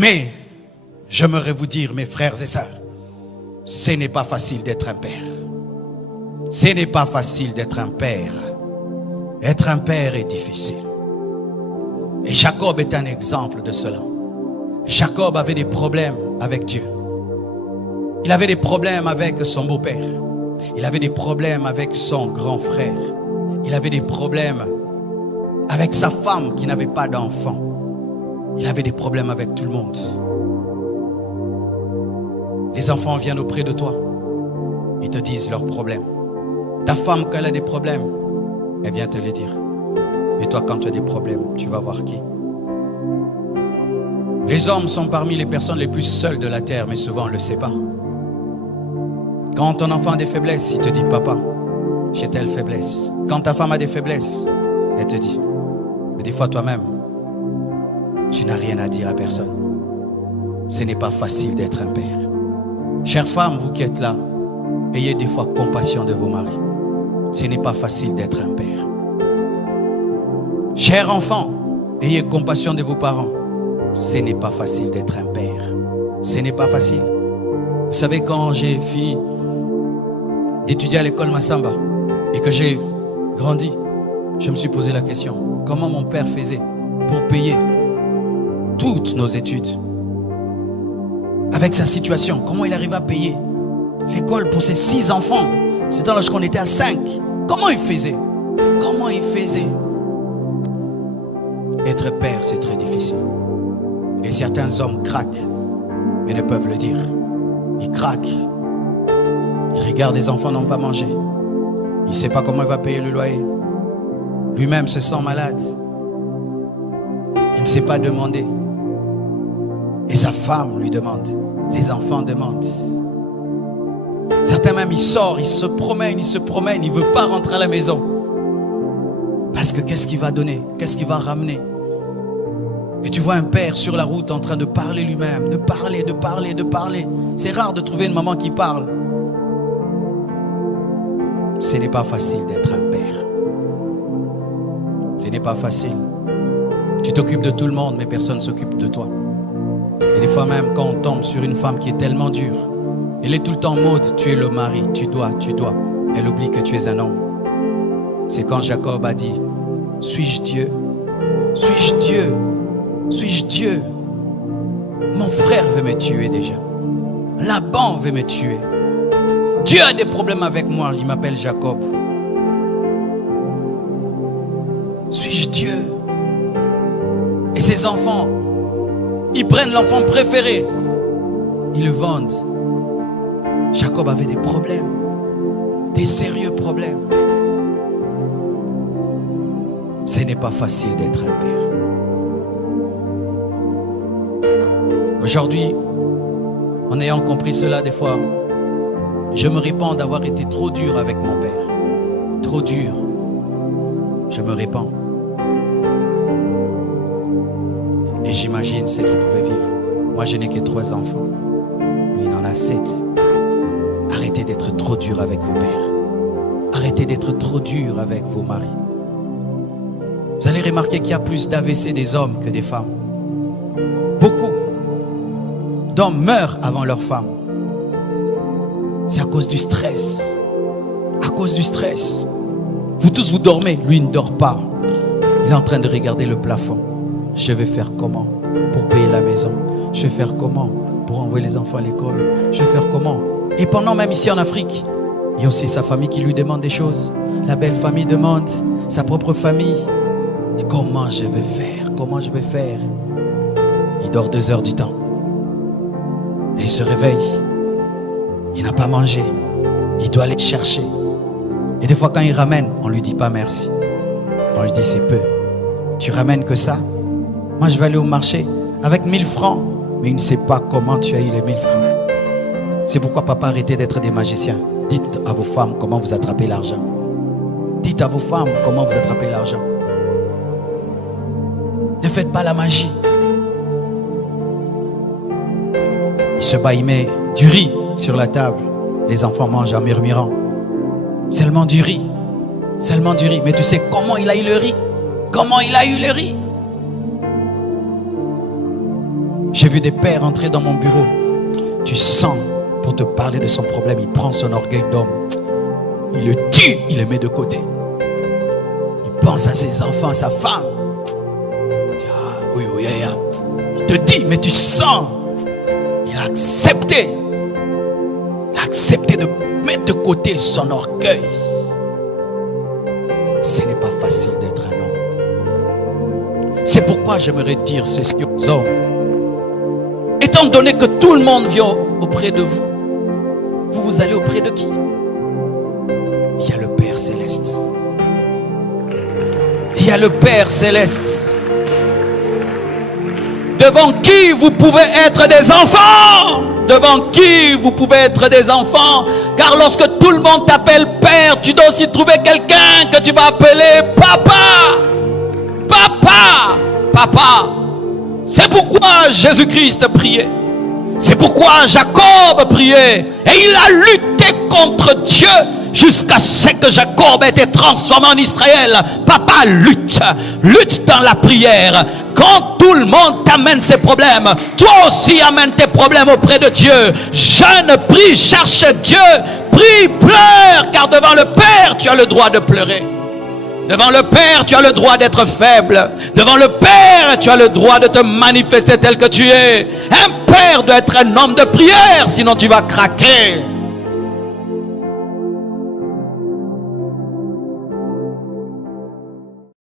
Mais j'aimerais vous dire, mes frères et sœurs, ce n'est pas facile d'être un père. Ce n'est pas facile d'être un père. Être un père est difficile. Et Jacob est un exemple de cela. Jacob avait des problèmes avec Dieu. Il avait des problèmes avec son beau-père. Il avait des problèmes avec son grand frère. Il avait des problèmes avec sa femme qui n'avait pas d'enfant. Il avait des problèmes avec tout le monde. Les enfants viennent auprès de toi. Ils te disent leurs problèmes. Ta femme, quand elle a des problèmes, elle vient te les dire. Et toi, quand tu as des problèmes, tu vas voir qui? Les hommes sont parmi les personnes les plus seules de la terre, mais souvent on ne le sait pas. Quand ton enfant a des faiblesses, il te dit, papa, j'ai telle faiblesse. Quand ta femme a des faiblesses, elle te dit. Mais des fois toi-même, tu n'as rien à dire à personne. Ce n'est pas facile d'être un père. Chères femmes, vous qui êtes là, ayez des fois compassion de vos maris. Ce n'est pas facile d'être un père. Chers enfants, ayez compassion de vos parents. Ce n'est pas facile d'être un père. Ce n'est pas facile. Vous savez, quand j'ai fini d'étudier à l'école Massamba et que j'ai grandi, je me suis posé la question, comment mon père faisait pour payer toutes nos études? Avec sa situation, comment il arrive à payer l'école pour ses 6 enfants? C'était lorsqu'on était à 5. Comment il faisait? Comment il faisait? Être père, c'est très difficile. Et certains hommes craquent, mais ne peuvent le dire. Ils craquent. Ils regardent les enfants n'ont pas mangé. Il ne sait pas comment il va payer le loyer. Lui-même se sent malade. Il ne sait pas demander. Et sa femme lui demande. Les enfants demandent. Certains même, ils sortent, ils se promènent, il ne veut pas rentrer à la maison. Parce que qu'est-ce qu'il va donner? Qu'est-ce qu'il va ramener? Et tu vois un père sur la route en train de parler lui-même, de parler. C'est rare de trouver une maman qui parle. Ce n'est pas facile d'être un père. Ce n'est pas facile. Tu t'occupes de tout le monde, mais personne ne s'occupe de toi. Et des fois même, quand on tombe sur une femme qui est tellement dure, elle est tout le temps en mode, tu es le mari, tu dois. Elle oublie que tu es un homme. C'est quand Jacob a dit, suis-je Dieu? Suis-je Dieu? Suis-je Dieu? Mon frère veut me tuer déjà. Laban veut me tuer. Dieu a des problèmes avec moi, il m'appelle Jacob. Suis-je Dieu? Et ses enfants, ils prennent l'enfant préféré, ils le vendent. Jacob avait des problèmes, des sérieux problèmes. Ce n'est pas facile d'être un père. Aujourd'hui, en ayant compris cela des fois, je me répands d'avoir été trop dur avec mon père. Trop dur. Je me répands. Et j'imagine ce qu'il pouvait vivre. Moi, je n'ai que 3 enfants. Lui, il en a 7. Arrêtez d'être trop dur avec vos pères. Arrêtez d'être trop dur avec vos maris. Vous allez remarquer qu'il y a plus d'AVC des hommes que des femmes. Beaucoup d'hommes meurent avant leur femme. C'est à cause du stress. À cause du stress. Vous tous, vous dormez. Lui, il ne dort pas. Il est en train de regarder le plafond. Je vais faire comment pour payer la maison? Je vais faire comment pour envoyer les enfants à l'école? Je vais faire comment? Et pendant même ici en Afrique, il y a aussi sa famille qui lui demande des choses. La belle famille demande, sa propre famille. Comment je vais faire? Comment je vais faire? Il dort 2 heures du temps. Et il se réveille. Il n'a pas mangé. Il doit aller chercher. Et des fois quand il ramène, on ne lui dit pas merci. On lui dit c'est peu. Tu ramènes que ça? Moi je vais aller au marché avec 1000 francs. Mais il ne sait pas comment tu as eu les 1000 francs. C'est pourquoi papa, arrêtez d'être des magiciens. Dites à vos femmes comment vous attrapez l'argent. Dites à vos femmes comment vous attrapez l'argent. Ne faites pas la magie. Il se bat, il met du riz sur la table. Les enfants mangent en murmurant. Seulement du riz. Seulement du riz. Mais tu sais comment il a eu le riz? Comment il a eu le riz? J'ai vu des pères entrer dans mon bureau. Tu sens, pour te parler de son problème, il prend son orgueil d'homme. Il le tue, il le met de côté. Il pense à ses enfants, à sa femme. Oui, il te dit, mais tu sens. Il a accepté. Il a accepté de mettre de côté son orgueil. Ce n'est pas facile d'être un homme. C'est pourquoi j'aimerais dire ceci aux hommes. Étant donné que tout le monde vient auprès de vous, vous allez auprès de qui? Il y a le Père Céleste. Il y a le Père Céleste. Devant qui vous pouvez être des enfants. Devant qui vous pouvez être des enfants. Car lorsque tout le monde t'appelle Père, tu dois aussi trouver quelqu'un que tu vas appeler Papa. Papa. Papa. C'est pourquoi Jésus-Christ priait. C'est pourquoi Jacob priait. Et il a lutté contre Dieu jusqu'à ce que Jacob ait été transformé en Israël. Papa lutte. Lutte dans la prière. Quand tout le monde t'amène ses problèmes, toi aussi amène tes problèmes auprès de Dieu. Jeûne, prie, cherche Dieu. Prie, pleure. Car devant le Père, tu as le droit de pleurer. Devant le Père, tu as le droit d'être faible. Devant le Père, tu as le droit de te manifester tel que tu es. Un père doit être un homme de prière, sinon tu vas craquer.